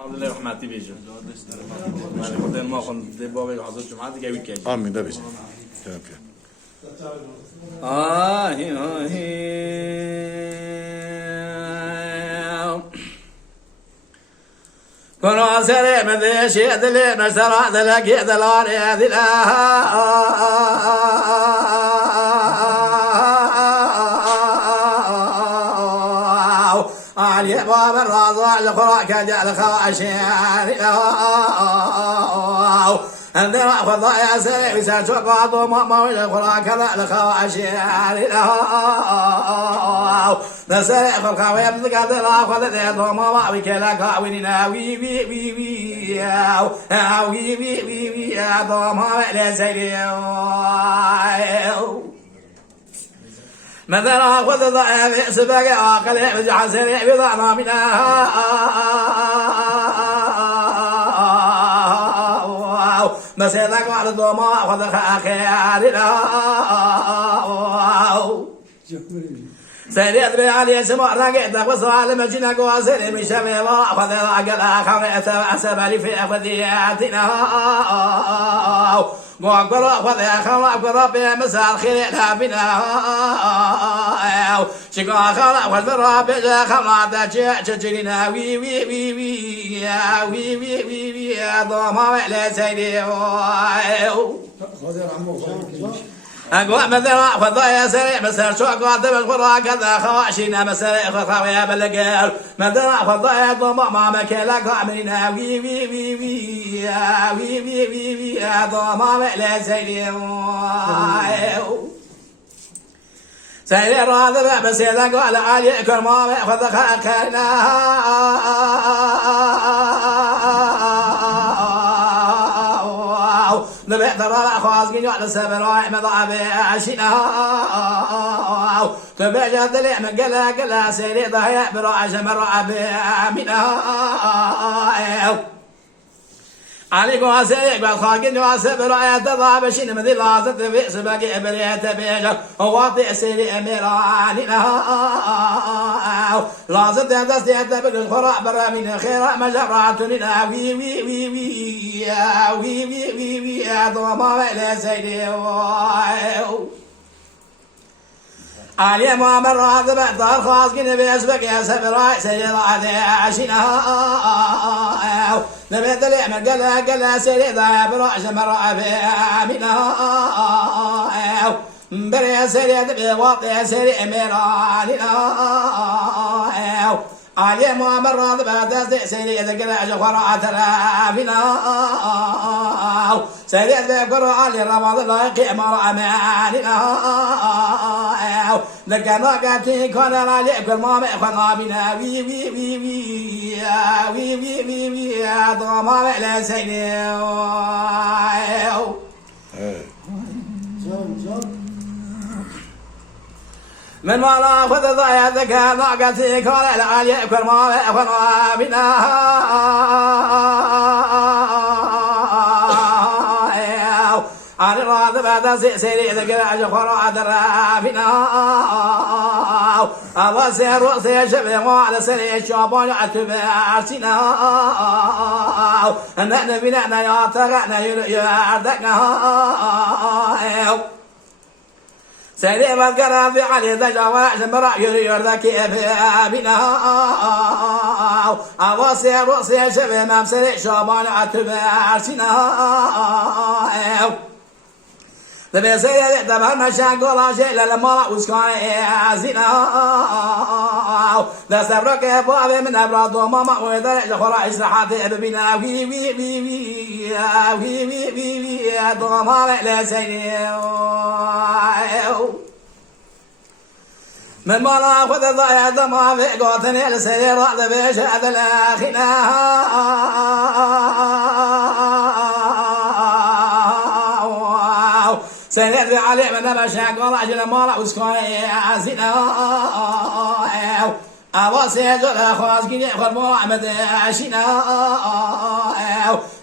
الحمد لله رحمتي بيجي. ماشي خدين ما خن دي بابي حضر جمعة دي جاي كذي. آمين ده بيجي. تمام كده. هي. كل سنة مذي شيء دلي مسرع دلك دلار يا علي باب الرضا الخراك جعل خواشير عندنا أخذ يا سريع سرت قاض وما الخراك لا الخواشير نسرع خلقا يبدك لا أخذ ذي وما بكلا كاوينا وي وي وي وي وي وي وي وي ضما لا سريع مثلا أخذ ضعيف سبق عاقل يرجع سريع بضعنا منها مسيرك على الضماء أخذ خاخير سيريت بعلي سمع رقيتك وصال مجنك وسير من شمي وأخذ عقل آخر أسبالي في أخذياتنا وقرأ خذ خلاق ربي مسال خير بنا شقا خلاق خذ ربي خلاق تجرينا وي وي وي وي وي وي وي وي ضما على سيدي أقوى مثلا خذ يا سريع مسار شو قاعد بالقرى كذا خواشينا مسار خويا بالقال مثلا خذ يا ضم ما مكلك عملنا وي وي وي وي وي وي وي وي ضم لا سيدي سيدي راضي بس إذا قال علي كل ما خذ خاكنا نبي ترى خاص جنوا على سبراء مضابع عشنا تبي جد لي من قلا سيري ضايع براء جمر بأمينا عليك واسيك بالخاقين واسبراء تضاب شين من ذي لازم في سباق بريت بيجر وواطي سيري أميراننا لازم تدستي تبقى الخراء برا من خير مجرات لنا وي وي وي وي وي وي وي وي ضما لا سيدي علي ما مر هذا بعد الخاص كنا بيسبق يا سبراء سيد هذا عشنا نبي دليل من قلا سيد هذا براء جمر أمينا بري سيد بواطي سيد أميراننا علي ما مر هذا بعد سيد قلا جخرات رافنا سيد بقرا علي رمضان لا يقيم أماننا لكنا قاتي كان علي كل ما خنا بنا وي وي وي وي وي وي وي وي ضما لا سيدي من ما خذ ضايع ذكاء ضاقتي كان علي كل ما خنا بنا على الراضي بعد سيري إذا قرأ جخرا درافنا أبو سير رؤسي شبه وعلى سيري الشابان أتبعتنا أننا بنعنا يا تغعنا يردكنا سيري بذكرا في علي دجا وعشم برأي يردك بنا أبو سير رؤسي شبه ممسري الشابان أتبعتنا تبي سيد تبعنا شاقولا شيء لما وسكان عزينا دستبرك بابي من أبراد وماما ويدرج خلا إسرحاتي ببنا وي وي وي وي وي وي وي وي ضما لا سيدي من ما خذ ضايع دما في قوتني لسير هذا بيش هذا الأخينا سيد علي من مشاق وراجل مالا وسكاني عزينا أبو سيد الأخواز كني أخذ محمد عشينا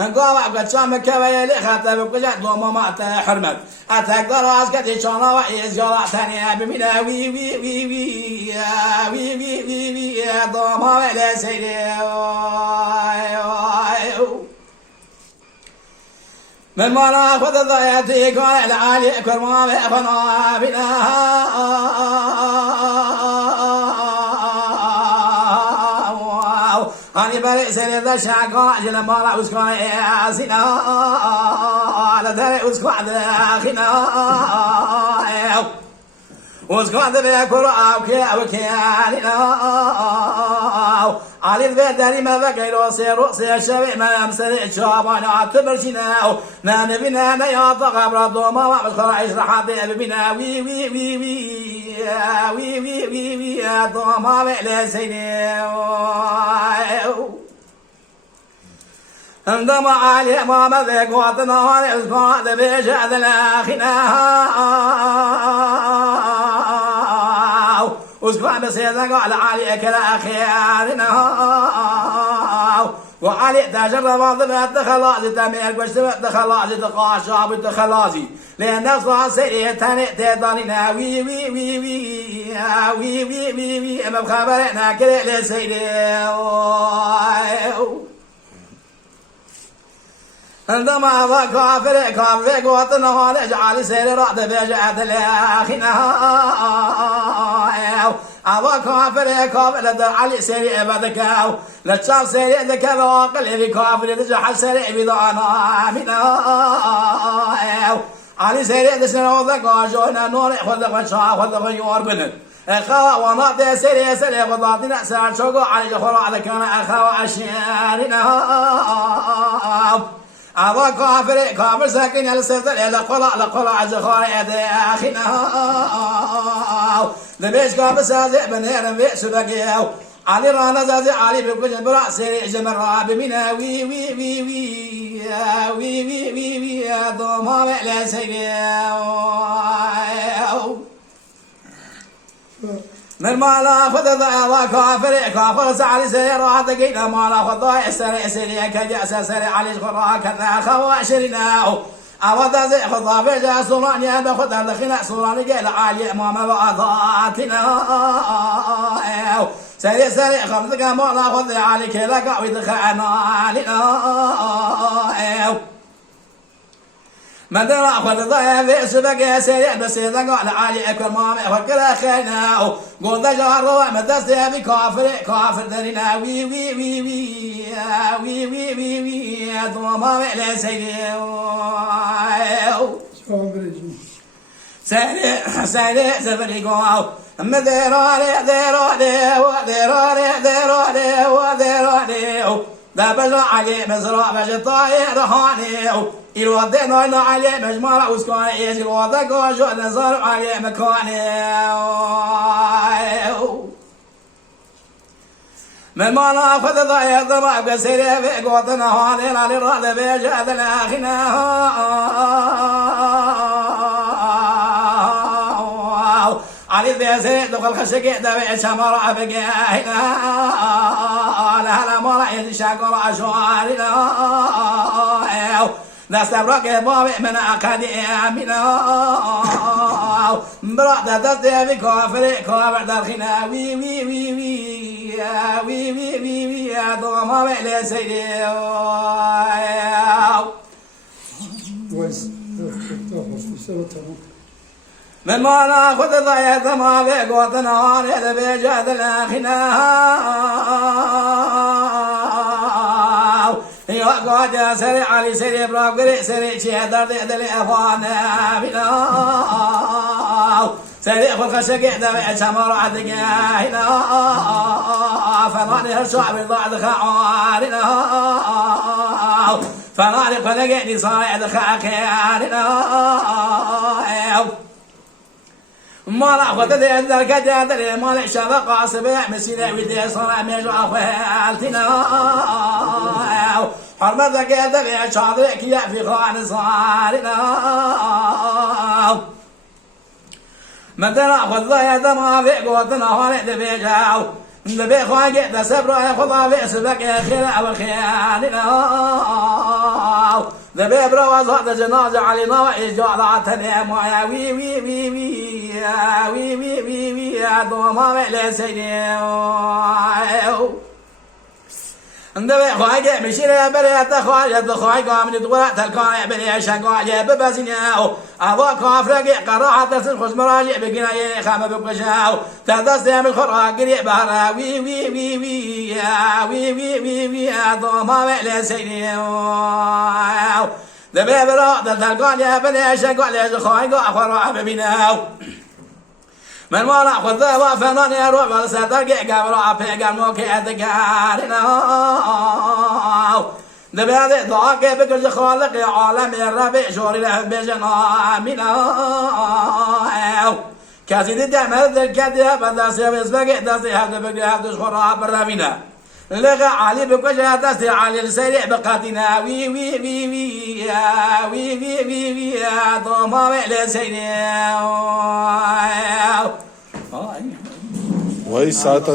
قاوع قد شامك كويلي خاتب وقجد وما حرمت أتقدر أسكت شانا وإيز جرع ثانية بمنا وي وي وي وي وي وي وي وي ضوما ولا سيدي من ما ناخذ الضياتي قال العالي كرما بأفنا بنا أنا بريء سيد الشاقة جل ما لا أسكن ياسنا على ذلك أسكن داخنا وسكن بكرة وكياننا علي البدري ما بقي روسي الشباب ما يمسر شابان اعتبرشنا نبينا ما يطغى برضو ما بخر عيش راح بنا وي وي وي وي وي وي وي وي ضما بلا سيني عندما علي ما مذاق وطنا رزقنا بجاد الاخنا وسكوا بسيدنا قال علي أكل أخيارنا وعلي تجرب بعض التخلاصي تمير واشتبه التخلاصي تقاشى بالتخلاصي لأن صار سيئة تدانينا وي وي وي وي وي وي وي وي أما بخبرنا كده لسيدي عندما ذا كافر قوتنا نجعل سير رعد بجعة الأخنا أبا كافر لدى علي سير أبدكاو لتشاف سير ذكا واقل في كافر تجحل سير بضانا منا علي سير دسنا وذكا جونا نور خذ وشا خذ يور بنت أخا وناطي سير وضعتنا سار شوقو علي خرا كان أخا أشيارنا أبا كافر ساكن السفر إلى قلع زخار يدي أخينا دبيش كافر سازع بنير في سبقيو علي رانا زازع علي بكل برا سيري جمرا بمنا وي وي وي وي وي وي وي وي ضوما ولا سيريو من مالا خذ ضيا كافر سعلي سير وعدقينا مالا خذ ضيا سري كجأس سري علي خراك ذا خواشرنا أودا زي خذ بجا سوران يا بخذ دخنا سوران جل علي ماما وعضاتنا سري خذ مالا خذ علي كلا قوي دخنا لنا مدرا خذ ضيا في سبق سريع بس إذا قال علي أكل ما فكر خينا قول ذا جار مدرسة بكافر درينا وي وي وي وي وي وي وي وي ضما ولا سيدي سيدي سفري قاو مدرا ذا بجرا علي مزرعة بجطاي رهاني الوضع نوع علي مجموعة وسكاني يجي الوضع قاجو نزار علي مكاني من ما ناخذ ضايع ضبع بسيري في قوتنا هاني لالي راد بيجاد الاخنا علي بيسيري دخل خشقي دبي شمرع بقاهنا لهلا مرع يتشاقر أشوارنا نستبرق بابي من أقدامنا براد تستي في كافر داخلنا وي وي وي وي وي وي وي وي ضوما بلا سيدي من ما ناخذ ضيعت ما في قوتنا هذا بجهد الاخنا يا قاد سري علي سري براقري سري شهدر دل افانا بنا سري خلق شقي دبع شمر عدقا هنا فناني الشعب ضعد خعارنا فناني قدقني صايد خاكيارنا ما ناخذ ذا الكدر ما نشبه قاصبة مسيرة ودي صار مجرى خالتنا حرمة كذا شاطرك يا في خان صارنا من ناخذ ذا ما في قوتنا هون بيجاو نبي خواجة سبرة خذا في سبك خير أو خياننا ذبي بروز هذا جنازة علينا وإجعل عتنا ويا وي وي وي وي يا وي وي وي وي يا دوما ولا سيدي ذبي خواجة مشينا بريت خواجة خواجة من دورات الكائن بري شقاية ببزناو أضاء كافرق قراءة تسل خش مراجع بقناية خام بقشاو تدست من الخراق قريب بهرا وي وي وي وي يا وي وي وي وي يا دوما ولا سيدي ذبي برا دلتلقان يا بني شقاية خواجة أخوة ببناو من وراء خذ وفنان يروح والسدرق قبل أبيك موكي أدقارنا ذبي ضاق بكل خالق عالم الربيع شوري له بجنامنا كاسيد الدمر ذكر بدأ سيبس بقى دستي هذا بقى هذا خراب الربينا لغى علي بكل دستي علي السريع بقاتنا وي وي وي وي يا وي وي وي وي يا ضما لسينا وهي ساعتها